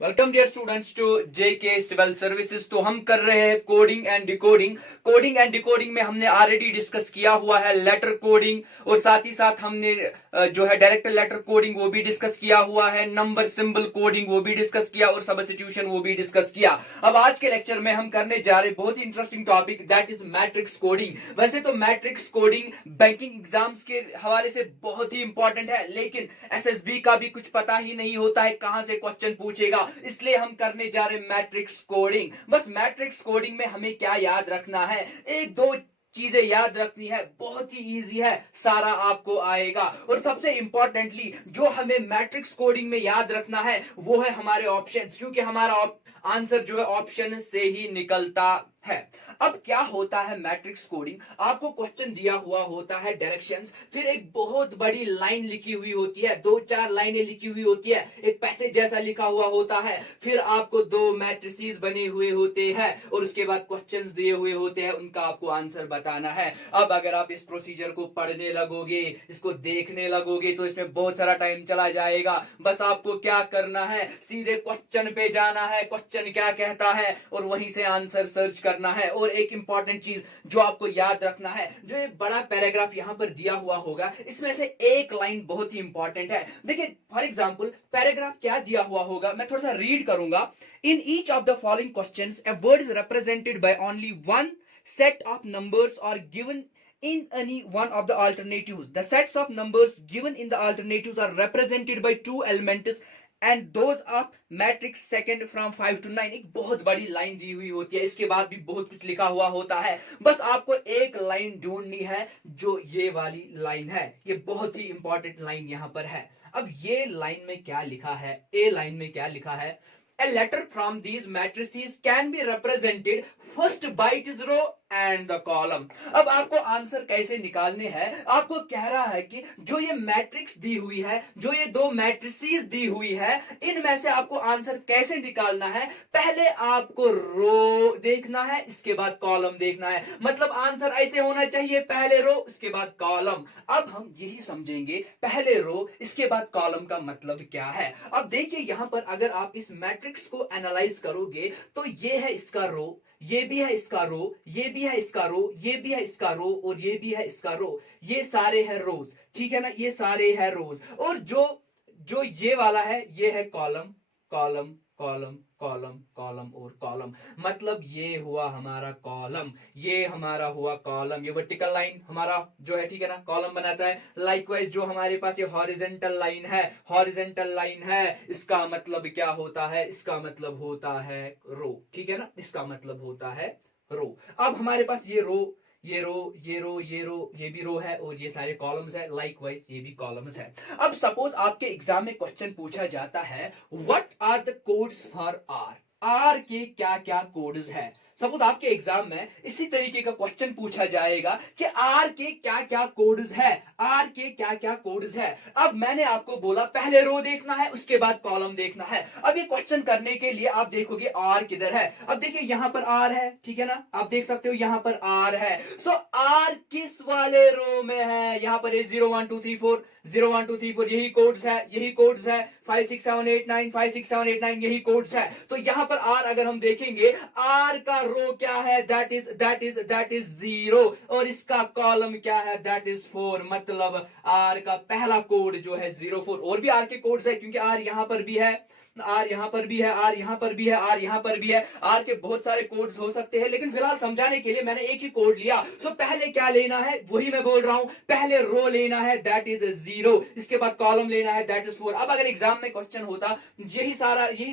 Welcome dear students to JK civil services. तो हम कर रहे हैं coding and decoding. Coding and decoding में हमने ऑलरेडी डिस्कस किया हुआ है लेटर कोडिंग, और साथ ही साथ हमने जो है डायरेक्ट लेटर कोडिंग वो भी डिस्कस किया हुआ है, नंबर सिंबल कोडिंग वो भी डिस्कस किया, और सब्स्टिट्यूशन वो भी डिस्कस किया। अब आज के लेक्चर में हम करने जा रहे बहुत ही interesting topic, that is matrix coding. वैसे तो मैट्रिक्स कोडिंग बैंकिंग एग्जाम्स के हवाले से बहुत ही इंपॉर्टेंट है, लेकिन एसएसबी का भी कुछ पता ही नहीं होता है कहां से क्वेश्चन पूछेगा, इसलिए हम करने जा रहे हैं मैट्रिक्स कोडिंग। बस मैट्रिक्स कोडिंग में हमें क्या याद रखना है, एक दो चीजें याद रखनी है, बहुत ही इजी है, सारा आपको आएगा। और सबसे इंपॉर्टेंटली जो हमें मैट्रिक्स कोडिंग में याद रखना है वो है हमारे ऑप्शंस, क्योंकि हमारा आंसर जो है ऑप्शन से ही निकलता है। अब क्या होता है मैट्रिक्स कोडिंग, आपको क्वेश्चन दिया हुआ होता है डायरेक्शंस, फिर एक बहुत बड़ी लाइन लिखी हुई होती है, दो चार लाइनें लिखी हुई होती है, एक पैसेज जैसा लिखा हुआ होता है, फिर आपको दो मैट्रिसेस बने हुए होते हैं, और उसके बाद क्वेश्चंस दिए हुए होते हैं, उनका आपको आंसर बताना है। अब अगर आप इस प्रोसीजर को पढ़ने लगोगे, इसको देखने लगोगे, तो इसमें बहुत सारा टाइम चला जाएगा। बस आपको क्या करना है, सीधे क्वेश्चन पे जाना है, क्वेश्चन क्या कहता है, और वहीं से आंसर सर्च करना है। और एक इंपॉर्टेंट चीज जो आपको याद रखना है, जो ये बड़ा पैराग्राफ यहां पर दिया हुआ होगा, इसमें से एक लाइन बहुत ही इंपॉर्टेंट है। देखिए फॉर एग्जांपल पैराग्राफ क्या दिया हुआ होगा, मैं थोड़ा सा रीड करूंगा। In each of the following questions a word is represented by only one set of numbers are given in any one of the alternatives. The sets of numbers given in the alternatives are represented by two elements and those of matrix second from 5 to 9। एक बहुत बड़ी line दी हुई होती है, इसके बाद भी बहुत कुछ लिखा हुआ होता है। बस आपको एक लाइन ढूंढनी है, जो ये वाली लाइन है, ये बहुत ही इंपॉर्टेंट लाइन यहां पर है। अब ये लाइन में क्या लिखा है, ए लाइन में क्या लिखा है, A letter from these matrices can be represented first by its row and the column। अब आपको आंसर कैसे निकालने हैं, आपको कह रहा है कि जो ये मैट्रिक्स दी हुई है, जो ये दो मैट्रिसेस दी हुई है, इनमें से आपको आंसर कैसे निकालना है। पहले आपको रो देखना है, इसके बाद कॉलम देखना है। मतलब आंसर ऐसे होना चाहिए, पहले रो इसके बाद कॉलम। अब हम यही समझेंगे, पहले रो इसके बाद कॉलम का मतलब क्या है। अब देखिए यहां पर अगर आप इस मैट्रिक्स को एनालाइज करोगे, तो ये है इसका रो, ये भी है इसका रो, ये भी है इसका रो, ये भी है इसका रो, और ये भी है इसका रो। ये सारे हैं रोज, ठीक है ना, ये सारे हैं रोज। और जो जो ये वाला है, ये है column, column column column column और कॉलम। मतलब ये हुआ हमारा कॉलम, ये हमारा हुआ कॉलम। ये वर्टिकल लाइन हमारा जो है, ठीक है ना, कॉलम बनाता है। लाइकवाइज जो हमारे पास ये हॉरिजेंटल लाइन है, हॉरिजेंटल लाइन है, इसका मतलब क्या होता है, इसका मतलब होता है रो, ठीक है ना, इसका मतलब होता है रो। अब हमारे पास ये रो, ये रो, ये रो, ये रो, ये भी रो है, और ये सारे कॉलम्स है, लाइकवाइज ये भी कॉलम्स है। अब सपोज आपके एग्जाम में क्वेश्चन पूछा जाता है, what are the codes for R, R के क्या क्या कोड्स है। सपोज आपके एग्जाम में इसी तरीके का क्वेश्चन पूछा जाएगा कि आर के क्या क्या कोड्स है, आर के क्या क्या कोड्स है। अब मैंने आपको बोला पहले रो देखना है, उसके बाद कॉलम देखना है। अब ये क्वेश्चन करने के लिए आप देखोगे आर किधर है। अब देखिए यहां पर आर है, ठीक है ना, आप देख सकते हो यहां पर आर है। सो आर किस वाले रो में है, यहां पर 0 1 2 3 4, 0 1 2 3 4 यही कोड्स है, यही कोड्स है। 5 6 7 8 9, 5 6 7 8 9 यही कोड्स है। तो यहां पर आर अगर हम देखेंगे, आर का रो क्या है, दैट इज 0, और इसका कॉलम क्या है, दैट इज 4। मतलब आर का पहला कोड जो है 0 4। और भी आर के कोड्स है, क्योंकि आर यहां पर भी है, आर यहां पर भी है, आर यहां पर भी है, आर यहां पर भी है। आर के बहुत सारे कोड्स हो सकते हैं, लेकिन फिलहाल समझाने के लिए मैंने एक ही कोड लिया। सो पहले क्या लेना है, वही मैं बोल रहा हूं, पहले रो लेना है, दैट इज 0, इसके बाद कॉलम लेना है, दैट इज 4। अब अगर एग्जाम में क्वेश्चन होता, यही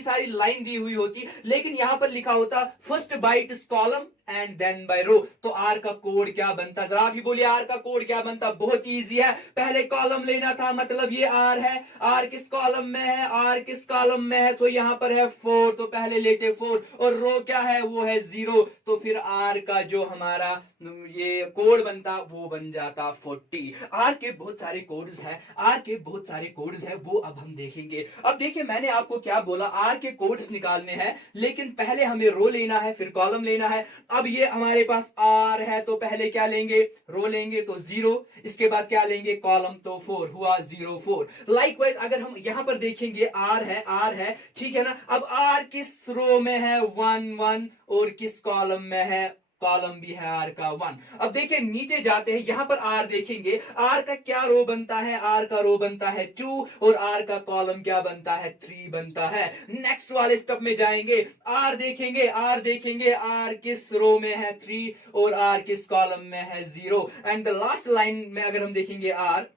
सारी लाइन दी हुई होती, लेकिन यहां पर लिखा होता first byte is column and then by row, तो आर का कोड क्या बनता, जरा आप ही बोलिए आर का कोड क्या बनता। बहुत इजी है, पहले कॉलम लेना था, मतलब ये आर है, आर किस कॉलम में है, आर किस कॉलम में है, तो यहां पर है 4, तो पहले लेते 4, और रो क्या है, वो है 0, तो फिर आर का जो हमारा ये कोड बनता वो बन जाता 40। आर के बहुत सारे कोड्स हैं, आर के बहुत सारे कोड्स हैं, वो अब हम देखेंगे। अब देखिए मैंने आपको क्या बोला, आर के कोड्स निकालने हैं, लेकिन पहले हमें रो लेना है फिर कॉलम लेना है। अब ये हमारे पास आर है तो पहले क्या लेंगे, रो लेंगे तो 0, इसके बाद क्या लेंगे कॉलम, तो 4 हुआ 0 4। लाइकवाइज अगर हम यहां पर देखेंगे आर है, आर है, ठीक है ना। अब आर किस रो में है 1 1, और किस कॉलम में है, कॉलम भी है आर का 1। अब देखिए नीचे जाते हैं, यहां पर आर देखेंगे, आर का क्या रो बनता है, आर का रो बनता है 2, और आर का कॉलम क्या बनता है 3 बनता है। नेक्स्ट वाले स्टेप में जाएंगे, आर देखेंगे, आर देखेंगे, आर किस रो में है 3, और आर किस कॉलम में है 0। एंड द लास्ट लाइन में अगर हम देखेंगे आर,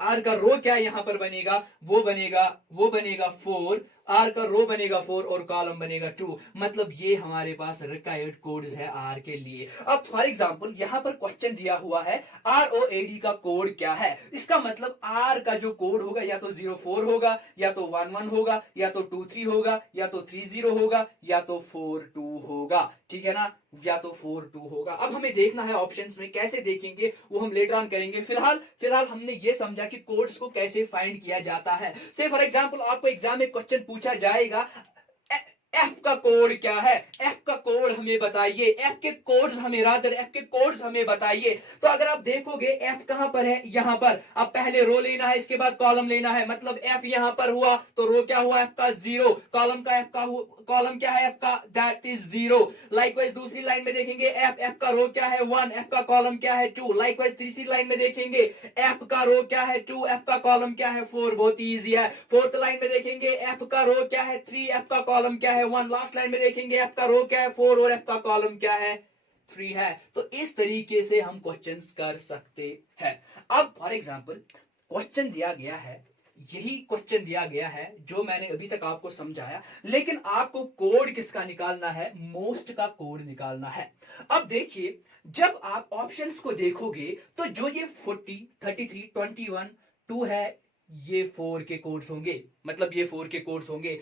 आर का रो क्या यहां पर बनेगा, वो बनेगा 4, आर का रो बनेगा 4 और कॉलम बनेगा 2। मतलब ये हमारे पास रिक्वायर्ड कोड्स है आर के लिए। अब फॉर एग्जांपल यहां पर क्वेश्चन दिया हुआ है ROAD का कोड क्या है, इसका मतलब आर का जो कोड होगा या तो 04 होगा, या तो 11 होगा, या तो 23 होगा, या तो 30 होगा, या तो 42 होगा, ठीक है ना, या तो 42 होगा। अब हमें देखना है ऑप्शंस में, कैसे देखेंगे वो हम लेटर ऑन करेंगे। फिलहाल हमने ये समझा कि कोड्स को कैसे फाइंड किया जाता है। से फॉर एग्जांपल आपको एग्जाम में क्वेश्चन पूछा जाएगा, एफ का कोड क्या है, एफ का कोड हमें बताइए, एफ के कोड्स हमें रादर एफ के कोड्स हमें बताइए। तो अगर आप देखोगे एफ कहां पर है, यहां पर। अब पहले रो लेना है, इसके बाद कॉलम लेना है। मतलब एफ यहां पर हुआ तो रो क्या हुआ एफ का 0, कॉलम का एफ का कॉलम क्या है एफ का, दैट इज 0। लाइकवाइज दूसरी लाइन में देखेंगे एफ का रो क्या है 1, एफ का कॉलम क्या है 2। लाइकवाइज तीसरी लाइन में देखेंगे एफ का रो क्या है 2, एफ का कॉलम क्या है 4, बहुत इजी है। फोर्थ लाइन में देखेंगे एफ का रो क्या है 3, एफ का कॉलम क्या है 1। लास्ट लाइन में देखेंगे एफ का रो क्या है 4 और एफ का कॉलम क्या है 3 है। तो इस तरीके से हम क्वेश्चंस कर सकते हैं। अब फॉर एग्जांपल क्वेश्चन दिया गया है, यही क्वेश्चन दिया गया है जो मैंने अभी तक आपको समझाया, लेकिन आपको कोड किसका निकालना है, मोस्ट का कोड निकालना है। अब देखिए जब आप ऑप्शंस को देखोगे तो जो ये 40 33 21 2 है, ये 4 के कोड्स होंगे। मतलब ये 4 के कोड्स होंगे।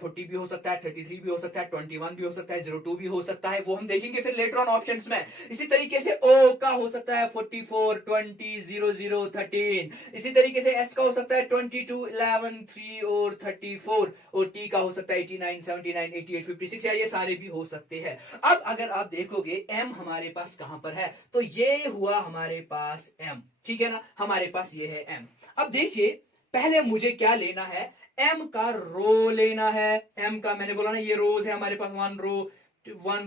40 भी हो सकता है, 33 भी हो सकता है, 21 भी हो सकता है, 02 भी हो सकता है, वो हम देखेंगे फिर लेटर ऑन ऑप्शंस में। इसी तरीके से ओ का हो सकता है 44 20 00 13। इसी तरीके से एस का हो सकता है 22 11 3 और 34। और टी का हो सकता है 89 79 88 56, या ये सारे भी हो सकते हैं। अब अगर आप देखोगे एम हमारे पास कहां पर है, तो ये हुआ हमारे पास एम, ठीक है ना, हमारे पास ये है एम। अब देखिए पहले मुझे क्या लेना है, एम का रो लेना है। एम का मैंने बोला ना ये रोज है हमारे पास, 1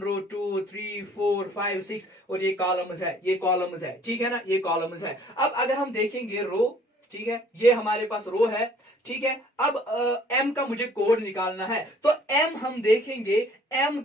रो 2 3 4 5 6, और ये कॉलम्स है, ये कॉलम्स है, ठीक है ना, ये कॉलम्स है। अब अगर हम देखेंगे रो, ठीक है, ये हमारे पास रो है, ठीक है। अब एम का मुझे कोड निकालना है, तो एम हम देखेंगे एम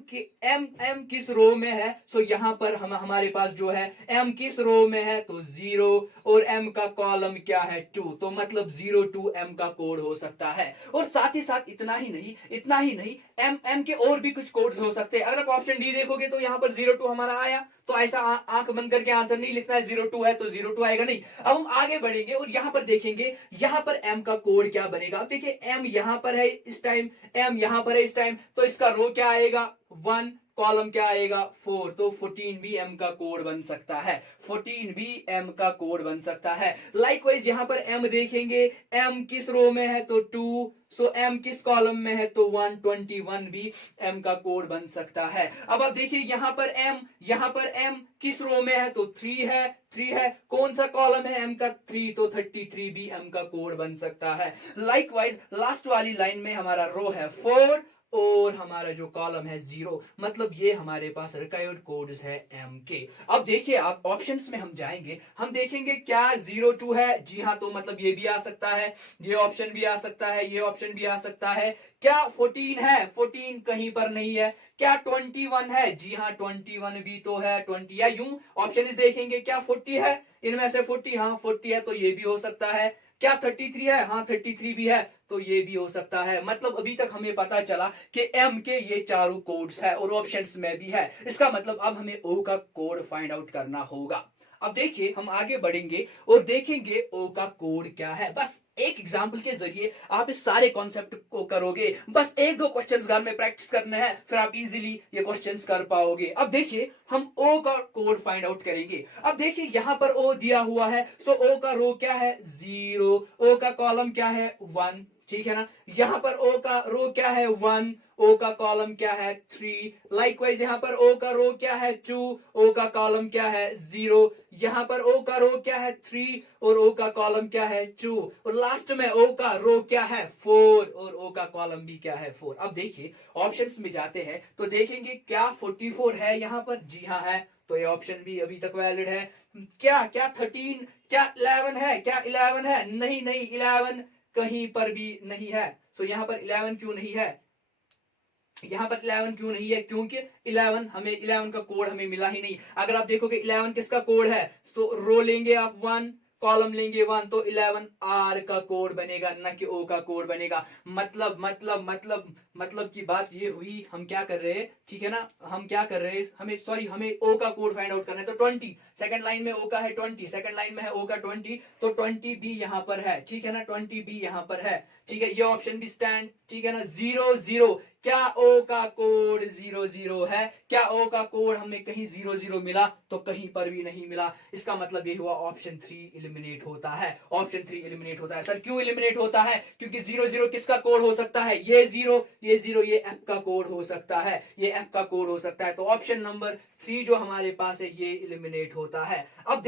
किस रो में है। सो यहां पर हमारे पास जो है एम किस रो में है, तो 0, और एम का कॉलम क्या है 2, तो मतलब 02 एम का कोड हो सकता है। और साथ ही साथ इतना ही नहीं, एम के और भी कुछ कोड्स हो सकते हैं। अगर आप ऑप्शन डी देखोगे तो यहां पर 02 हमारा आया, तो ऐसा आंख बंद करके आंसर नहीं लिखना है 02 है तो 02 आएगा नहीं। अब हम आगे बढ़ेंगे और यहां पर देखेंगे यहां पर एम का कोड क्या बनेगा। अब देखिए एम यहां पर है इस टाइम, एम यहां पर है इस टाइम, तो इसका रो क्या आएगा 1, कॉलम क्या आएगा 4, तो 14 भी एम का कोड बन सकता है, 14 भी एम का कोड बन सकता है। लाइकवाइज यहां पर एम देखेंगे, एम किस रो में है तो 2, सो एम किस कॉलम में है तो 121 भी एम का कोड बन सकता है। अब आप देखिए यहां पर एम किस रो में है तो 3 है, कौन सा कॉलम है एम का 3, तो 33 भी एम का कोड बन सकता है। लाइकवाइज लास्ट वाली लाइन में हमारा रो है 4 और हमारा जो कॉलम है 0, मतलब ये हमारे पास रिक्वायर्ड कोड्स है एम के। अब देखिए आप ऑप्शंस में हम जाएंगे, हम देखेंगे क्या 02 है, जी हाँ, तो मतलब ये भी आ सकता है, ये ऑप्शन भी आ सकता है, ये ऑप्शन भी आ सकता है। क्या 14 है, 14 कहीं पर नहीं है। क्या 21 है, जी हाँ 21 भी तो है 20, या यूं ऑप्शन देखेंगे क्या 40 है, इनमें से 40, हाँ 40 है तो ये भी हो सकता है। क्या 33 है, हाँ 33 भी है तो ये भी हो सकता है। मतलब अभी तक हमें पता चला कि एम के ये चारों कोड्स है और ऑप्शंस में भी है। इसका मतलब अब हमें ओ का कोड फाइंड आउट करना होगा। अब देखिए हम आगे बढ़ेंगे और देखेंगे ओ का कोड क्या है। बस एक एग्जाम्पल के जरिए आप इस सारे कॉन्सेप्ट को करोगे, बस एक दो क्वेश्चंस घर में प्रैक्टिस करना है, फिर आप इजीली ये क्वेश्चंस कर पाओगे। अब देखिए हम ओ का कोड फाइंड आउट करेंगे। अब देखिए यहां पर ओ दिया हुआ है, सो ओ का रो क्या है 0, ओ का कॉलम क्या है 1, ठीक है ना। यहां पर ओ का रो क्या है 1, ओ का कॉलम क्या है 3, लाइकवाइज यहां पर ओ का रो क्या है 2, ओ का कॉलम क्या है 0, यहां पर ओ का रो क्या है 3 और ओ का कॉलम क्या है 2, और लास्ट में ओ का रो क्या है 4 और ओ का कॉलम भी क्या है 4। अब देखिए ऑप्शंस में जाते हैं तो देखेंगे क्या 44 है यहां पर, जी हाँ है, तो ये ऑप्शन भी अभी तक वैलिड है। क्या क्या 13, क्या 11 है, क्या 11 है, नहीं नहीं 11 कहीं पर भी नहीं है। सो यहां पर 11 क्यों नहीं है, यहां पर 11 क्यों नहीं है, क्योंकि 11 हमें 11 का कोड हमें मिला ही नहीं। अगर आप देखोगे 11 किसका कोड है, तो रो लेंगे आप 1, कॉलम लेंगे 1, तो 11 आर का कोड बनेगा, न कि ओ का कोड बनेगा। मतलब की बात ये हुई, हम क्या कर रहे हैं, ठीक है ना, हम क्या कर रहे हैं, हमें ओ का कोड फाइंड आउट करना है। तो 20 सेकंड लाइन में ओ का है 20, सेकंड लाइन में है ओ का 20, तो 20 भी यहां पर है, ठीक है ना, 20 भी यहां पर है, ठीक है, ये ऑप्शन भी स्टैंड, ठीक है ना। 0 0, क्या ओ का कोड 0 0 है, क्या ओ का कोड हमें कहीं 0 0 मिला, तो कहीं पर भी नहीं मिला। इसका मतलब ये हुआ ऑप्शन 3 एलिमिनेट होता है, ऑप्शन 3 एलिमिनेट होता है। सर क्यों एलिमिनेट होता है, क्योंकि 0 0 किसका कोड हो सकता है, ये 0 ये 0 ये एफ का कोड हो सकता है, ये एफ का कोड हो सकता है। तो ऑप्शन नंबर 3 जो हमारे पास है ये एलिमिनेट होता है। अब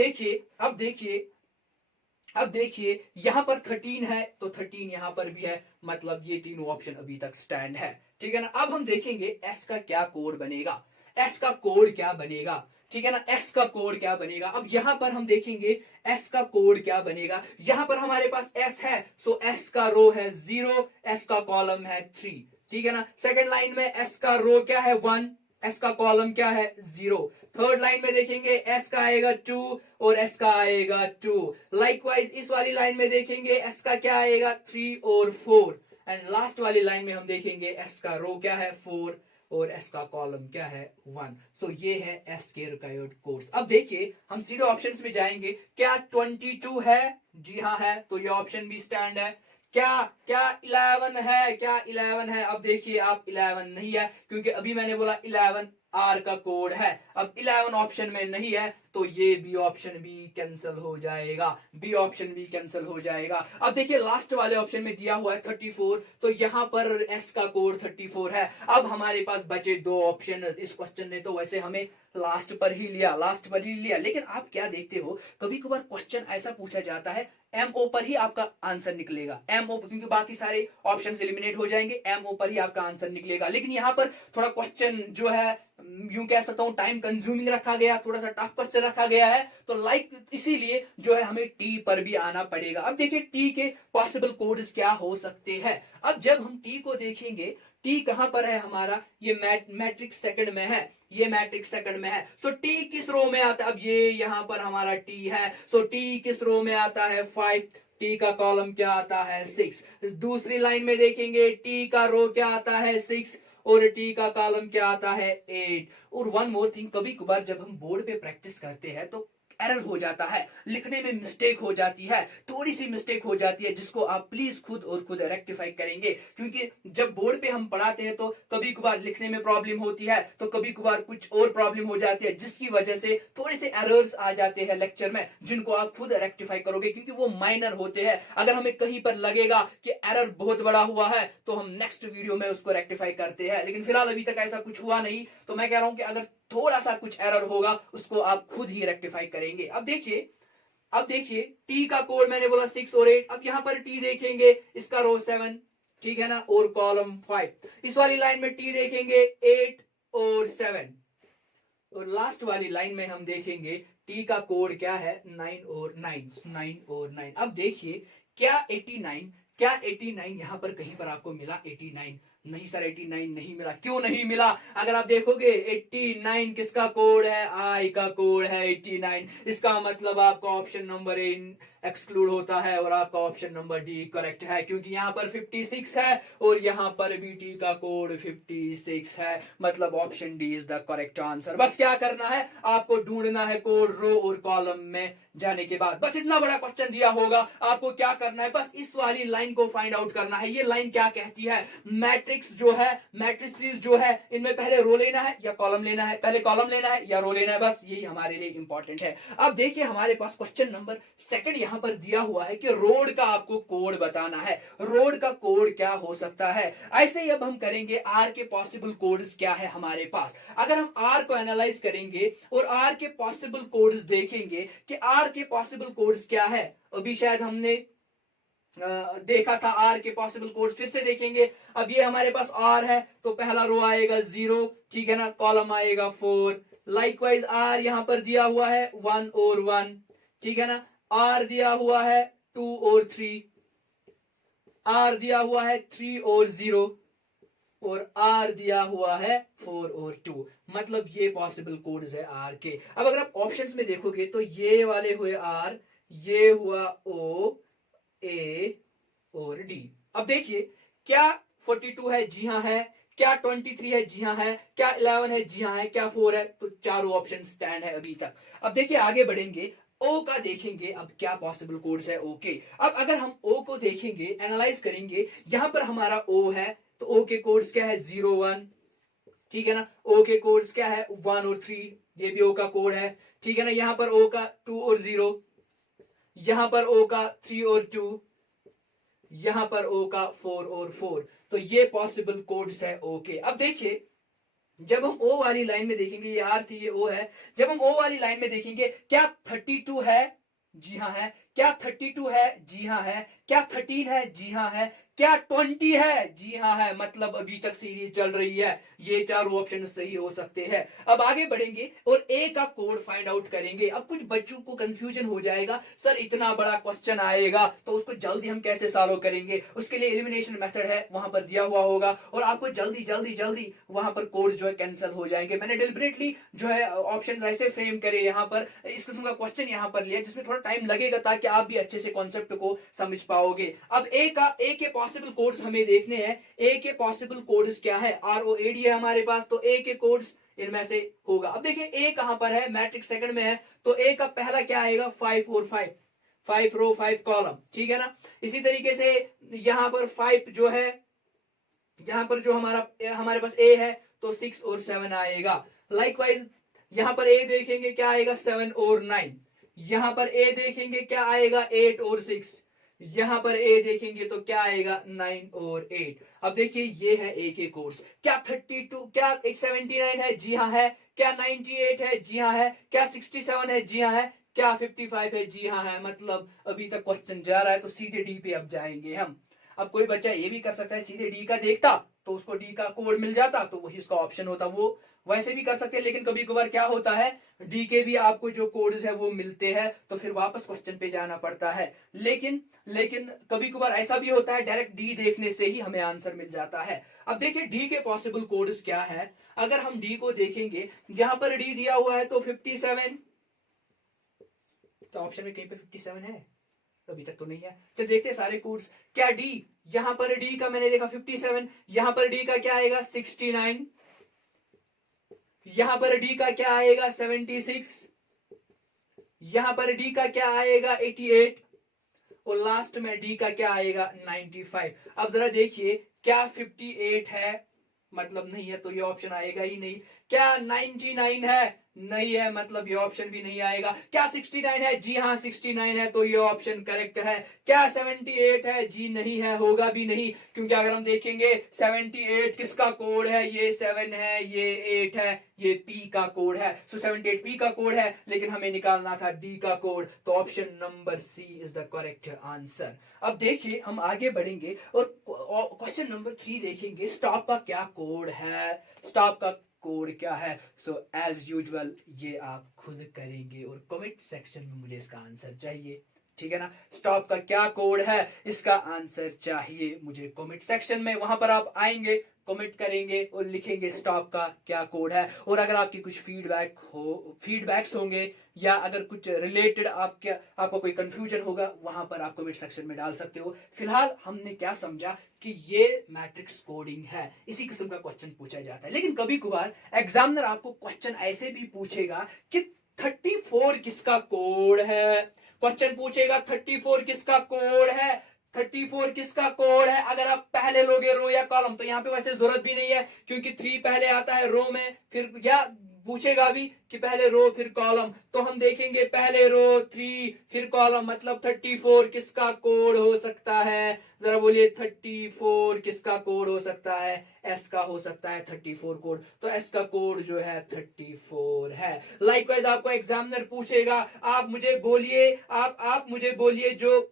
देखिए यहां पर 13 है, तो 13 यहां पर भी है, मतलब ये तीनों ऑप्शन अभी तक स्टैंड है, ठीक है ना। अब हम देखेंगे एस का क्या कोड बनेगा, एस का कोड क्या बनेगा, ठीक है ना, एस का कोड क्या बनेगा। अब यहां पर हम देखेंगे एस का कोड क्या बनेगा। यहां पर हमारे पास एस है, सो एस का रो है 0, एस का कॉलम है 3, ठीक है ना। सेकेंड लाइन में एस का रो क्या है 1, एस का कॉलम क्या है 0, थर्ड लाइन में देखेंगे एस का आएगा 2 और एस का आएगा 2, लाइकवाइज इस वाली लाइन में देखेंगे एस का क्या आएगा 3 और 4, एंड लास्ट वाली लाइन में हम देखेंगे एस का रो क्या है 4 और एस का कॉलम क्या है 1। सो ये है एस के रिक्वायर्ड कोर्स। अब देखिए हम सीधे ऑप्शंस में जाएंगे, क्या 22 है, जी हाँ है, तो ये ऑप्शन भी स्टैंड है। क्या क्या 11 है, क्या 11 है, अब देखिए आप 11 नहीं है, क्योंकि अभी मैंने बोला 11 आर का कोड है। अब 11 ऑप्शन में नहीं है, तो ये बी ऑप्शन भी कैंसिल हो जाएगा, बी ऑप्शन भी कैंसिल हो जाएगा। अब देखिए लास्ट वाले ऑप्शन में दिया हुआ है 34, तो यहां पर एस का कोड 34 है। अब हमारे पास बचे दो ऑप्शन। इस क्वेश्चन ने तो वैसे हमें लास्ट पर ही लिया, लेकिन आप क्या देखते हो, कभी कभार क्वेश्चन ऐसा पूछा जाता है एमओ पर ही आपका आंसर निकलेगा, एमओ, क्योंकि बाकी सारे ऑप्शंस एलिमिनेट हो जाएंगे, एमओ पर ही आपका आंसर निकलेगा। लेकिन यहां पर थोड़ा क्वेश्चन जो है यूं कह सकता हूं टाइम कंज्यूमिंग रखा गया, थोड़ा सा टफ क्वेश्चन रखा गया है, तो लाइक इसीलिए जो है हमें टी पर भी आना पड़ेगा। अब देखिए टी के पॉसिबल कोड्स क्या हो सकते हैं। अब जब हम टी को देखेंगे, टी कहां पर है हमारा, ये मैट्रिक्स सेकंड में है, ये मैट्रिक्स सेकंड में है, सो टी किस रो में आता है, अब ये यहां पर हमारा टी है, सो टी किस रो में आता है 5, टी का कॉलम क्या आता है 6, दूसरी लाइन में देखेंगे टी का रो क्या आता है 6 और टी का कॉलम क्या आता है 8। और वन मोर थिंग, कभी कभार जब हम बोर्ड पे प्रैक्टिस करते हैं तो एरर हो जाता है, लिखने में मिस्टेक हो जाती है, थोड़ी सी मिस्टेक हो जाती है, जिसको आप प्लीज खुद रेक्टिफाई करेंगे, क्योंकि जब बोर्ड पे हम पढ़ाते हैं तो कभी कभार लिखने में प्रॉब्लम होती है, तो कभी कभार कुछ और प्रॉब्लम हो जाती है, जिसकी वजह से थोड़े से एरर्स आ जाते हैं लेक्चर में, जिनको आप खुद रेक्टिफाई करोगे, क्योंकि वो माइनर होते हैं। अगर हमें कहीं पर लगेगा कि एरर बहुत बड़ा हुआ है, तो हम नेक्स्ट वीडियो में उसको रेक्टिफाई करते हैं, लेकिन फिलहाल अभी तक ऐसा कुछ हुआ नहीं, तो मैं कह रहा हूं कि अगर थोड़ा सा कुछ एरर होगा उसको आप खुद ही रेक्टिफाई करेंगे। अब देखिए टी का कोड मैंने बोला 6 और 8, अब यहां पर टी देखेंगे, इसका रो 7, ठीक है ना, और कॉलम 5, इस वाली लाइन में टी देखेंगे 8 और 7, और लास्ट वाली लाइन में हम देखेंगे टी का कोड क्या है 9 और 9। अब देखिए क्या 89 यहां पर कहीं पर आपको मिला 89, नहीं सर 89 नहीं मिला, क्यों नहीं मिला, अगर आप देखोगे 89 किसका कोड है, आई का कोड है 89, इसका मतलब आपका ऑप्शन नंबर ए एक्सक्लूड होता है और आपका ऑप्शन नंबर डी करेक्ट है, क्योंकि यहां पर 56 है और यहां पर भी टी का कोड 56 है, मतलब option D is the correct answer. बस क्या करना है, आपको ढूंढना है कोड रो और कॉलम में जाने के बाद बस इतना बड़ा क्वेश्चन दिया होगा, आपको क्या करना है, बस इस वाली लाइन को फाइंड आउट करना है। ये लाइन क्या कहती है, मैट्रिक्स जो है, मैट्रिसेस जो है, इनमें पहले रो लेना है या कॉलम लेना है, पहले कॉलम लेना है या रो लेना है, बस यही हमारे लिए इंपॉर्टेंट है। अब देखिए हमारे पास क्वेश्चन नंबर सेकंड यहां पर दिया हुआ है कि रोड का आपको कोड बताना है। रोड का कोड क्या हो सकता है, ऐसे ही अब हम करेंगे आर के पॉसिबल कोड्स क्या है हमारे पास। अगर हम आर को एनालाइज करेंगे और आर के पॉसिबल कोड्स देखेंगे कि आर के पॉसिबल कोड्स क्या है, अभी शायद हमने देखा था आर के पॉसिबल कोड्स, फिर से देखेंगे। अब ये हमारे पास आर है तो पहला रो आएगा 0, ठीक है ना, कॉलम आएगा 4। लाइकवाइज आर यहां पर दिया हुआ है 1 और 1, ठीक है ना, आर दिया हुआ है 2 और 3, आर दिया हुआ है 3 और 0, और आर दिया हुआ है 4 और 2। मतलब ये पॉसिबल कोड्स है आर के। अब अगर आप ऑप्शंस में देखोगे तो ये वाले हुए आर, ये हुआ ओ, ए और डी। अब देखिए क्या 42 है, जी हाँ है, क्या 23 है, जी हाँ है, क्या 11 है, जी हाँ है, क्या 4 है, तो चारों ऑप्शन स्टैंड है अभी तक। अब देखिए आगे बढ़ेंगे, ओ का देखेंगे अब क्या पॉसिबल कोड्स है ओ के। अब अगर हम ओ को देखेंगे, एनालाइज करेंगे, यहां पर हमारा ओ है तो ओ के कोड्स क्या है 0 1, ठीक है ना, ओ के कोड्स क्या है 1 और 3, ये भी ओ का कोड है, ठीक है ना, यहां पर ओ का 2 और 0, यहां पर ओ का 3 और 2, यहां पर ओ का 4 और 4। तो ये पॉसिबल कोड्स है ओ के। अब देखिए जब हम ओ वाली लाइन में देखेंगे, ये आर थी ये ओ है, जब हम ओ वाली लाइन में देखेंगे क्या 32 है, जी हाँ है, क्या 32 है, जी हाँ है, क्या 13 है, जी हाँ है, क्या 20 है, जी हाँ है। मतलब अभी तक सीरीज चल रही है, ये चारों ऑप्शन सही हो सकते हैं। अब आगे बढ़ेंगे और ए का कोड फाइंड आउट करेंगे। अब कुछ बच्चों को कंफ्यूजन हो जाएगा, सर इतना बड़ा क्वेश्चन आएगा तो उसको जल्दी हम कैसे सॉल्व करेंगे, उसके लिए एलिमिनेशन मेथड है वहां पर दिया हुआ होगा और आपको जल्दी जल्दी जल्दी वहां पर कोड जो है कैंसिल हो जाएंगे। मैंने डिलिबरेटली जो है ऑप्शंस ऐसे फ्रेम करे, यहाँ पर इस किस्म का क्वेश्चन यहाँ पर लिया जिसमें थोड़ा टाइम लगेगा ताकि आप भी अच्छे से कॉन्सेप्ट को समझ पाओगे। अब ए के पॉसिबल कोड्स हमें देखने हैं। ए के पॉसिबल कोड्स क्या है, आर ओ ए डी है हमारे पास, तो ए के कोड्स इनमें से होगा। अब देखिए ए कहां पर है, मैट्रिक्स सेकंड में है, तो ए का पहला क्या आएगा 5 और 5, 5 रो 5 कॉलम, ठीक है ना। इसी तरीके से यहां पर 5 जो है, यहां पर जो हमारे पास ए है तो 6 और 7 आएगा। लाइकवाइज यहां पर ए देखेंगे क्या आएगा 7 और 9, यहां पर ए देखेंगे क्या आएगा 8 और 6, यहां पर ए देखेंगे तो क्या आएगा 9 और 8। अब देखिए ये है ए के कोर्स, क्या 32, क्या 79 है, जी हाँ है, क्या 98 है, जी हाँ है, क्या 67 है, जी हाँ है, क्या 55 है, जी हाँ है। मतलब अभी तक क्वेश्चन जा रहा है तो सीधे डी पे अब जाएंगे हम। अब कोई बच्चा ये भी कर सकता है, सीधे डी का देखता तो उसको डी का कोड मिल जाता तो वही उसका ऑप्शन होता, वो वैसे भी कर सकते हैं। लेकिन कभी कभार क्या होता है, डी के भी आपको जो कोड्स है वो मिलते हैं तो फिर वापस क्वेश्चन पे जाना पड़ता है। लेकिन लेकिन कभी कभार ऐसा भी होता है डायरेक्ट डी देखने से ही हमें आंसर मिल जाता है। अब देखिए डी के पॉसिबल कोड्स क्या है। अगर हम डी को देखेंगे, यहां पर डी दिया हुआ है तो 57, तो ऑप्शन में कहीं पे 57 है, अभी तक तो नहीं है। चल देखते हैं सारे कोड्स। क्या डी, यहां पर डी का मैंने देखा 57, यहां पर डी का क्या आएगा 69, यहां पर डी का क्या आएगा 76, यहां पर डी का क्या आएगा 88, और लास्ट में डी का क्या आएगा 95। अब जरा देखिए क्या 58 है, मतलब नहीं है तो ये ऑप्शन आएगा ही नहीं। क्या 99 है, नहीं है, मतलब ये ऑप्शन भी नहीं आएगा। क्या 69 है, जी हाँ 69 है, तो ये ऑप्शन करेक्ट है। क्या 78 है, जी नहीं है, होगा भी नहीं, क्योंकि अगर हम देखेंगे 78 किसका कोड है, ये 7 है, ये 8 है, ये पी का कोड है। सो 78 पी का कोड है, लेकिन हमें निकालना था डी का कोड, तो option number C is the correct answer. अब देखिए हम आगे बढ़ेंगे और क्वेश्चन नंबर 3 देखेंगे, स्टॉप का क्या कोड है, स्टॉप का कोड क्या है। सो एज यूजुअल ये आप खुद करेंगे और कमेंट सेक्शन में मुझे इसका आंसर चाहिए, ठीक है ना। स्टॉप का क्या कोड है, इसका आंसर चाहिए मुझे कमेंट सेक्शन में, वहां पर आप आएंगे, कमेंट करेंगे और लिखेंगे स्टॉप का क्या कोड है। और अगर आपकी कुछ फीडबैक्स होंगे या अगर कुछ रिलेटेड आपको कोई कंफ्यूजन होगा, वहां पर आप कमेंट सेक्शन में डाल सकते हो। फिलहाल हमने क्या समझा कि ये मैट्रिक्स कोडिंग है, इसी किस्म का क्वेश्चन पूछा जाता है। लेकिन कभी कभार एग्जामिनर आपको क्वेश्चन ऐसे भी पूछेगा कि 34 किसका कोड है? क्वेश्चन पूछेगा 34 किसका कोड है? 34 किसका कोड है? अगर आप पहले लोगे रो या कॉलम तो यहां पे वैसे जरूरत भी नहीं है, क्योंकि 3 पहले आता है रो में, फिर या पूछेगा भी कि पहले रो फिर कॉलम, तो हम देखेंगे पहले रो 3 फिर कॉलम, मतलब 34 किसका कोड हो सकता है? जरा बोलिए 34 किसका कोड हो सकता है? एस का हो सकता है 34 कोड, तो एस का कोड जो है 34 है। लाइकवाइज आपको एग्जामिनर पूछेगा, आप मुझे बोलिए, आप मुझे बोलिए जो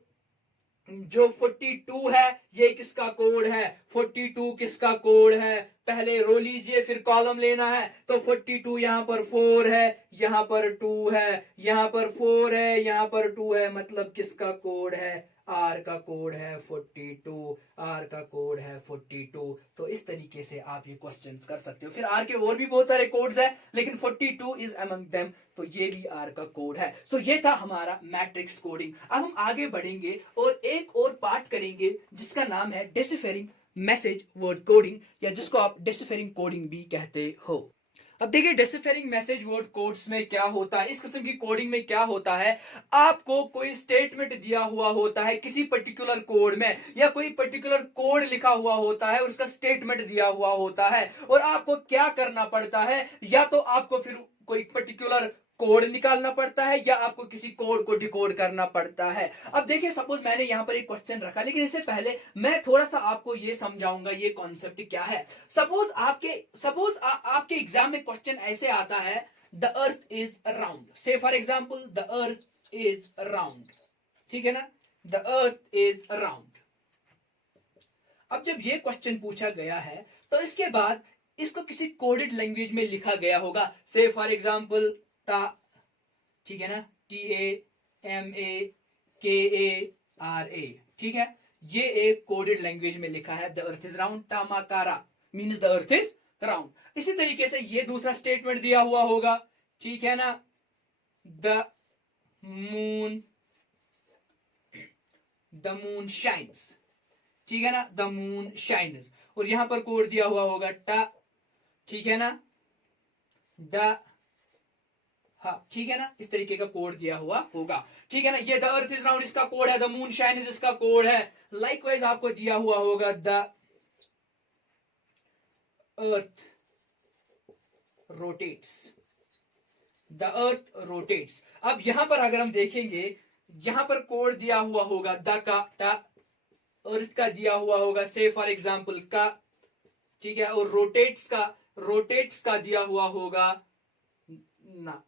42 है ये किसका कोड है? 42 किसका कोड है? पहले रो लीजिए फिर कॉलम लेना है, तो 42 यहां पर 4 है, यहां पर 2 है, यहां पर 4 है, यहां पर 2 है, मतलब किसका कोड है? आर का कोड है 42, आर का कोड है 42। तो इस तरीके से आप ये क्वेश्चंस कर सकते हो। फिर आर के और भी बहुत सारे कोड्स हैं, लेकिन 42 इज अमंग देम, तो ये भी आर का कोड है। सो ये था हमारा मैट्रिक्स कोडिंग। अब हम आगे बढ़ेंगे और एक और पार्ट करेंगे जिसका नाम है डेसिफरिंग मैसेज वर्ड कोडिंग, या जिसको आप डेसिफरिंग कोडिंग भी कहते हो। अब देखिए डेसिफरिंग मैसेज वर्ड कोड्स में क्या होता है, इस किस्म की कोडिंग में क्या होता है, आपको कोई स्टेटमेंट दिया हुआ होता है किसी पर्टिकुलर कोड में, या कोई पर्टिकुलर कोड लिखा हुआ होता है और उसका स्टेटमेंट दिया हुआ होता है, और आपको क्या करना पड़ता है, या तो आपको फिर कोई पर्टिकुलर कोड निकालना पड़ता है, या आपको किसी कोड को डिकोड करना पड़ता है। अब देखिए सपोज मैंने यहां पर एक क्वेश्चन रखा, लेकिन इससे पहले मैं थोड़ा सा आपको ये समझाऊंगा ये कॉन्सेप्ट क्या है। सपोज आपके एग्जाम में क्वेश्चन ऐसे आता है, द अर्थ इज राउंड, से for example the earth is round, ठीक है ना, द अर्थ इज राउंड। अब जब ये क्वेश्चन पूछा गया है तो इसके बाद इसको किसी कोडेड लैंग्वेज में लिखा गया होगा, से फॉर एग्जाम्पल ता, ठीक है ना, TAMAKARA, ठीक है, ये एक कोडेड लैंग्वेज में लिखा है, द अर्थ इज राउंड, टामाकारा means the earth is round. इसी तरीके से ये दूसरा स्टेटमेंट दिया हुआ होगा, ठीक है ना, द मून शाइन्स, ठीक है ना, द मून शाइन्स, और यहां पर कोड दिया हुआ होगा टा, ठीक है ना, द, हाँ ठीक है ना, इस तरीके का कोड दिया हुआ होगा, ठीक है ना। ये द अर्थ इज राउंड इसका कोड है, द मून शाइन इज इसका कोड है। लाइकवाइज आपको दिया हुआ होगा the earth rotates, the earth rotates. अब यहां पर अगर हम देखेंगे, यहां पर कोड दिया हुआ होगा द का, टा, अर्थ का दिया हुआ होगा से फॉर एग्जाम्पल का, ठीक है, और रोटेट्स का दिया हुआ होगा ना।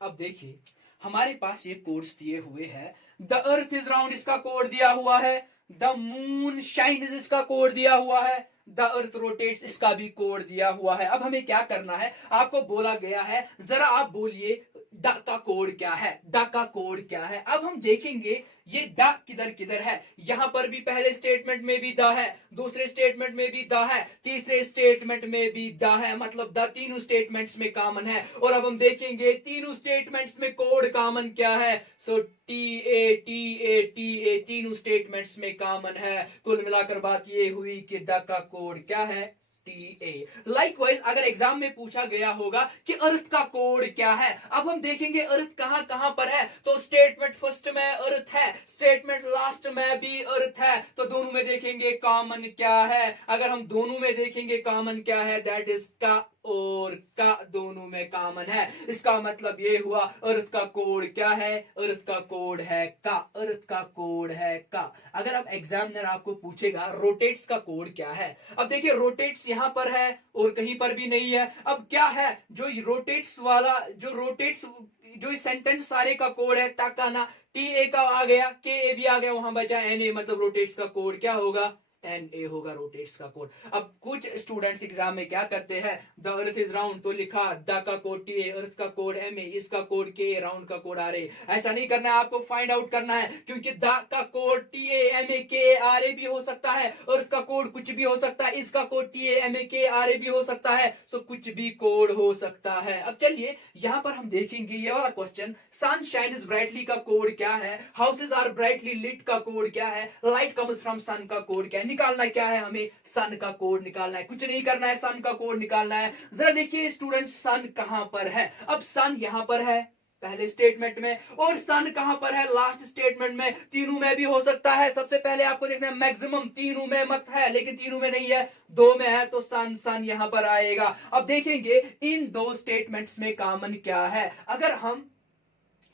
अब देखिए हमारे पास ये कोड्स दिए हुए हैं, द अर्थ इज राउंड इसका कोड दिया हुआ है, द मून शाइन इसका कोड दिया हुआ है, द अर्थ रोटेट्स इसका भी कोड दिया हुआ है। अब हमें क्या करना है, आपको बोला गया है जरा आप बोलिए द का कोड क्या है, द का कोड क्या है। अब हम देखेंगे ये द किधर किधर है, यहां पर भी पहले स्टेटमेंट में भी द है, दूसरे स्टेटमेंट में भी द है, तीसरे स्टेटमेंट में भी द है, मतलब द तीनों स्टेटमेंट्स में कॉमन है। और अब हम देखेंगे तीनों स्टेटमेंट्स में कोड कॉमन क्या है, सो टी ए तीनों स्टेटमेंट्स में कॉमन है। कुल मिलाकर बात ये हुई कि द का कोड क्या है, TA। लाइकवाइज अगर एग्जाम में पूछा गया होगा कि अर्थ का कोड क्या है, अब हम देखेंगे अर्थ कहां कहां पर है, तो स्टेटमेंट फर्स्ट में अर्थ है, स्टेटमेंट लास्ट में भी अर्थ है, तो दोनों में देखेंगे कॉमन क्या है। अगर हम दोनों में देखेंगे कॉमन क्या है, दैट इज का और का दोनों में कॉमन है। इसका मतलब ये हुआ अर्थ का कोड क्या है, अर्थ का कोड है का, अर्थ का कोड है का। अगर अब एग्जामिनर आपको पूछेगा रोटेट्स का कोड क्या है, अब देखिए रोटेट्स यहां पर है और कहीं पर भी नहीं है। अब क्या है जो रोटेट्स वाला, जो इस सेंटेंस सारे का कोड है टाकाना, TA का आ गया, KA भी आ गया, वहां बचा NA, मतलब रोटेट्स का कोड क्या होगा, NA होगा रोटेट्स का कोड। अब कुछ स्टूडेंट्स एग्जाम में क्या करते हैं, द अर्थ इज राउंड तो लिखा, द का कोड TA, अर्थ का कोड MA, इसका कोड KA, राउंड का कोड RA। ऐसा नहीं करना है, आपको फाइंड आउट करना है, क्योंकि द का code TA MA KA RA भी हो सकता है, अर्थ का कोड कुछ भी हो सकता है, इसका code TA MA KA RA भी हो सकता है, सो कुछ भी कोड हो सकता है। अब चलिए यहां पर हम देखेंगे ये वाला क्वेश्चन, सन शाइन्स ब्राइटली का कोड क्या है, हाउसेज आर ब्राइटली लिट का कोड क्या है, लाइट कम्स फ्रॉम सन का कोड क्या है। निकालना क्या है, हमें सन का कोड निकालना है, कुछ नहीं करना है, सन का कोड निकालना है। जरा देखिए स्टूडेंट सन कहां पर है, अब सन यहां पर है, पहले स्टेटमेंट में, और सन कहां पर है, लास्ट स्टेटमेंट में। तीनों में भी हो सकता है। सबसे पहले आपको देखना है मैक्सिमम तीनों में मत है, लेकिन तीनों में नहीं है, दो में है, तो सन सन यहां पर आएगा। अब देखेंगे इन दो स्टेटमेंट्स में कॉमन क्या है। अगर हम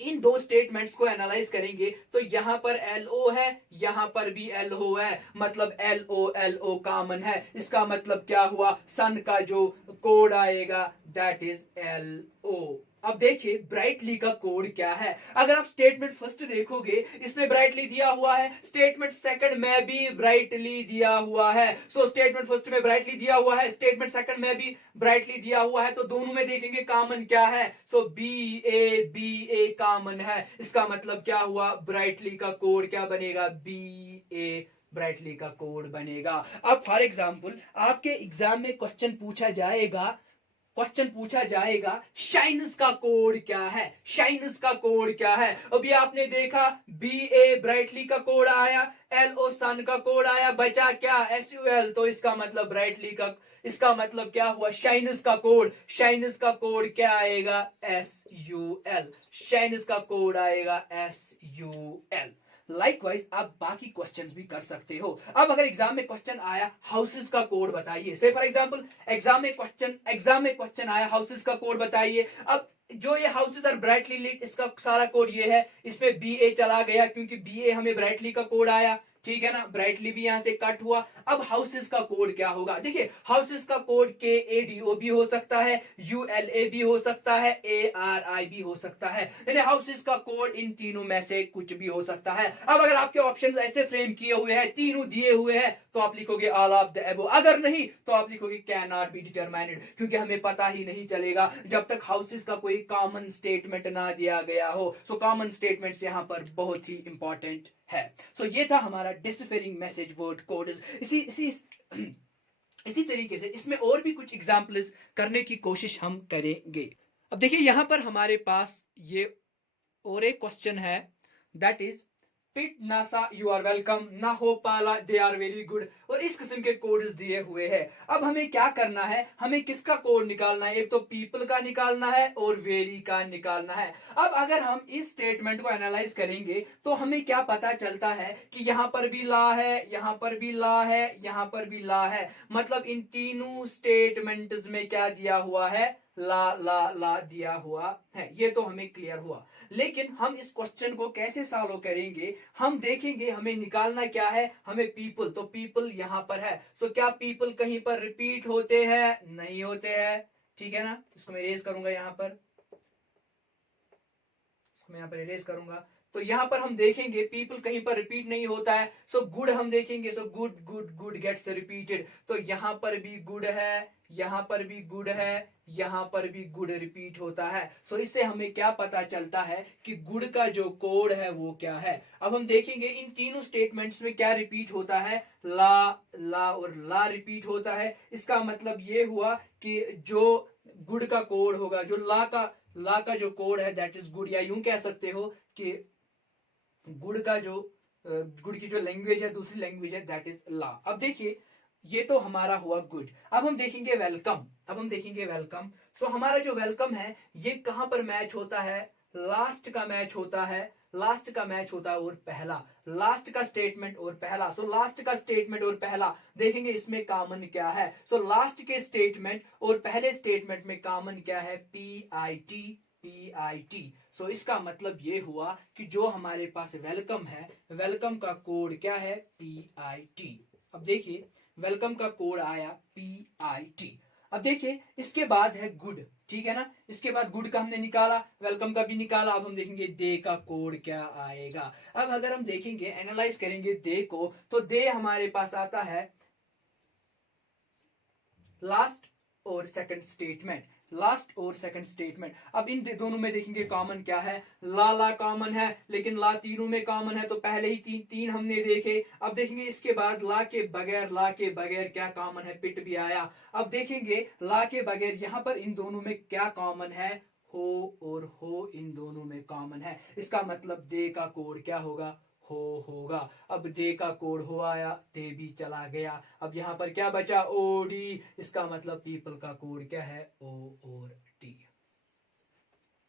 इन दो स्टेटमेंट्स को एनालाइज करेंगे तो यहां पर LO है, यहां पर भी LO है, मतलब LO कॉमन है। इसका मतलब क्या हुआ, सन का जो कोड आएगा दैट इज LO। अब देखिए ब्राइटली का कोड क्या है। अगर आप स्टेटमेंट फर्स्ट देखोगे, इसमें ब्राइटली दिया हुआ है, स्टेटमेंट सेकंड में भी ब्राइटली दिया हुआ है। सो स्टेटमेंट फर्स्ट में ब्राइटली दिया हुआ है, स्टेटमेंट सेकंड में भी ब्राइटली दिया हुआ है, तो दोनों में देखेंगे कॉमन क्या है। सो BA कॉमन है। इसका मतलब क्या हुआ, ब्राइटली का कोड क्या बनेगा, BA ब्राइटली का कोड बनेगा। अब फॉर एग्जाम्पल आपके एग्जाम में क्वेश्चन पूछा जाएगा शाइन्स का कोड क्या है, शाइन्स का कोड क्या है। अभी आपने देखा BA ब्राइटली का कोड आया, LO सन का कोड आया, बचा क्या, SUL। तो इसका मतलब ब्राइटली का, इसका मतलब क्या हुआ, शाइन्स का कोड, शाइन्स का कोड क्या आएगा, SUL। शाइन्स का कोड आएगा SUL। लाइकवाइज आप बाकी क्वेश्चंस भी कर सकते हो। अब अगर एग्जाम में क्वेश्चन आया हाउसेस का कोड बताइए, से फॉर एग्जांपल एग्जाम में क्वेश्चन आया हाउसेस का कोड बताइए। अब जो ये हाउसेस आर ब्राइटली लिट, इसका सारा कोड ये है, इसमें BA चला गया क्योंकि BA हमें ब्राइटली का कोड आया, ठीक है ना, ब्राइटली भी यहां से कट हुआ। अब हाउसेस का कोड क्या होगा, देखिए हाउसेस का कोड KADO भी हो सकता है, ULA भी हो सकता है, ARI भी हो सकता है, यानी हाउसेस का कोड इन तीनों में से कुछ भी हो सकता है। अब अगर आपके ऑप्शंस ऐसे फ्रेम किए हुए हैं, तीनों दिए हुए हैं, तो आप लिखोगे ऑल ऑफ द अबव। अगर नहीं तो आप लिखोगे कैन नॉट बी डिटरमाइंड, क्योंकि हमें पता ही नहीं चलेगा जब तक हाउसेस का कोई कॉमन स्टेटमेंट ना दिया गया हो। सो कॉमन स्टेटमेंट्स यहां पर बहुत ही इंपॉर्टेंट है। सो ये था हमारा डिसिफरिंग मैसेज वर्ड कोड्स। इसी तरीके से इसमें और भी कुछ एग्जाम्पल्स करने की कोशिश हम करेंगे। अब देखिए यहां पर हमारे पास ये और एक क्वेश्चन है, that is pit NASA you are welcome, ना हो पाला दे आर वेरी गुड, और इस किस्म के कोड्स दिए हुए हैं। अब हमें क्या करना है, हमें किसका कोड निकालना है, एक तो पीपल का निकालना है और वेरी का निकालना है। अब अगर हम इस स्टेटमेंट को एनालाइज करेंगे तो हमें क्या पता चलता है कि यहां पर भी ला है, यहां पर भी ला है, यहां पर भी ला है, मतलब इन तीनों स्टेटमेंट्स में क्या दिया हुआ है, ला ला ला दिया हुआ है। ये तो हमें क्लियर हुआ। लेकिन हम इस क्वेश्चन को कैसे सॉल्व करेंगे, हम देखेंगे हमें निकालना क्या है, हमें पीपल, तो पीपल यहां पर है। सो क्या पीपल कहीं पर रिपीट होते हैं, नहीं होते हैं, ठीक है ना। इसको मैं इरेज करूंगा, यहां पर इसको मैं यहां पर इरेज करूंगा, तो यहां पर हम देखेंगे पीपल कहीं पर रिपीट नहीं होता है। सो गुड हम देखेंगे, so good good good gets repeated, तो यहां पर भी गुड है, यहां पर भी गुड है, यहां पर भी गुड रिपीट होता है। सो इससे हमें क्या पता चलता है कि गुड का जो कोड है वो क्या है। अब हम देखेंगे इन तीनों स्टेटमेंट्स में क्या रिपीट होता है, ला ला और ला रिपीट होता है। इसका मतलब ये हुआ कि जो गुड का कोड होगा, जो ला का जो कोड है दैट इज गुड, या यूं कह सकते हो कि गुड का जो गुड की जो लैंग्वेज है, दूसरी लैंग्वेज है दैट इज ला। अब देखिए ये तो हमारा हुआ गुड। अब हम देखेंगे वेलकम, अब हम देखेंगे वेलकम। सो हमारा जो वेलकम है ये कहां पर मैच होता है, लास्ट का मैच होता है, लास्ट का मैच होता है और पहला, लास्ट का स्टेटमेंट और पहला। सो लास्ट का स्टेटमेंट और पहला देखेंगे इसमें कॉमन क्या है। सो लास्ट के स्टेटमेंट और पहले स्टेटमेंट में कॉमन क्या है, PIT। सो इसका मतलब ये हुआ कि जो हमारे पास वेलकम है, वेलकम का कोड क्या है, PIT। अब देखिए वेलकम का कोड आया PIT। अब देखिए इसके बाद है गुड, ठीक है ना, इसके बाद गुड का हमने निकाला, वेलकम का भी निकाला। अब हम देखेंगे दे का कोड क्या आएगा। अब अगर हम देखेंगे एनालाइज करेंगे दे को, तो दे हमारे पास आता है लास्ट और सेकंड स्टेटमेंट, लास्ट और सेकंड स्टेटमेंट। अब इन दोनों में देखेंगे कॉमन क्या है, ला ला कॉमन है, लेकिन ला तीनों में कॉमन है, तो पहले ही तीन तीन हमने देखे। अब देखेंगे इसके बाद ला के बगैर क्या कॉमन है, पिट भी आया। अब देखेंगे ला के बगैर यहां पर इन दोनों में क्या कॉमन है, हो और हो इन दोनों में कॉमन है। इसका मतलब दे का कोड क्या होगा, हो होगा। अब दे का कोड हो आया, दे भी चला गया। अब यहां पर क्या बचा, OD, इसका मतलब पीपल का कोड क्या है, O और T,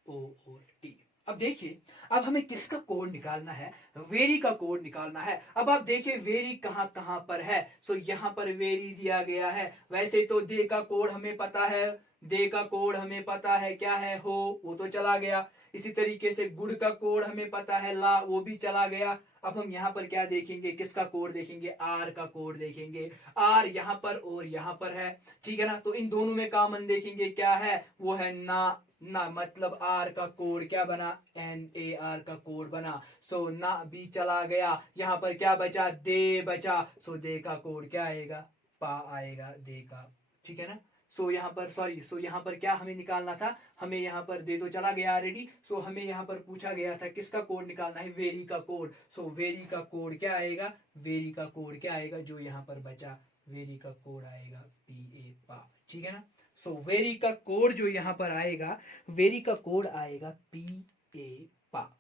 O और T। अब देखिए, अब हमें किसका कोड निकालना है, वेरी का कोड निकालना है। अब आप देखिए वेरी कहाँ कहाँ पर है, सो यहाँ पर वेरी दिया गया है। वैसे तो दे का कोड हमें पता है, दे का कोड हमें पता है क्या है, हो, वो तो चला गया। इसी तरीके से गुड का कोड हमें पता है, ला, वो भी चला गया। अब हम यहाँ पर क्या देखेंगे, किसका कोड देखेंगे, आर का कोड देखेंगे। आर यहाँ पर और यहाँ पर है, ठीक है ना। तो इन दोनों में कॉमन देखेंगे क्या है, वो है ना। ना मतलब आर का कोड क्या बना, एन ए आर का कोड बना। सो ना भी चला गया, यहाँ पर क्या बचा, दे बचा। सो दे का कोड क्या आएगा, पा आएगा दे का, ठीक है ना। सो यहाँ पर सॉरी, सो यहाँ पर क्या हमें निकालना था, हमें यहाँ पर दे तो चला गया ऑलरेडी। सो हमें यहाँ पर पूछा गया था किसका कोड निकालना है, वेरी का कोड। सो वेरी का कोड क्या आएगा, वेरी का कोड क्या आएगा, जो यहाँ पर बचा, वेरी का कोड आएगा पी ए पा, ठीक है ना। सो वेरी का कोड जो यहाँ पर आएगा, वेरी का कोड आएगा पी ए पा।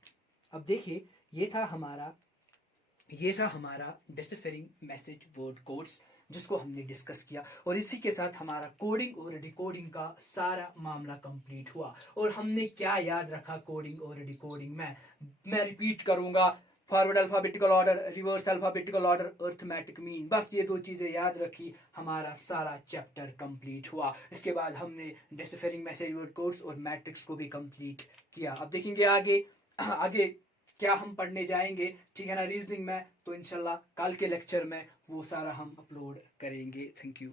अब देखिए ये था हमारा डिसिफरिंग मैसेज वर्ड कोड्स, जिसको हमने डिस्कस किया। और इसी के साथ हमारा कोडिंग और डिकोडिंग का सारा मामला कंप्लीट हुआ। और हमने क्या याद रखा कोडिंग और डिकोडिंग में, मैं रिपीट करूंगा, forward alphabetical order, reverse alphabetical order, arithmetic mean, बस ये दो चीजें याद रखी, हमारा सारा चैप्टर कंप्लीट हुआ। इसके बाद हमने डिसिफरिंग मैसेज वर्ड कोड्स और मैट्रिक्स को भी कंप्लीट किया। अब देखेंगे आगे आगे क्या हम पढ़ने जाएंगे, ठीक है ना, रीजनिंग में। तो इंशाल्लाह कल के लेक्चर में वो सारा हम अपलोड करेंगे। Thank you.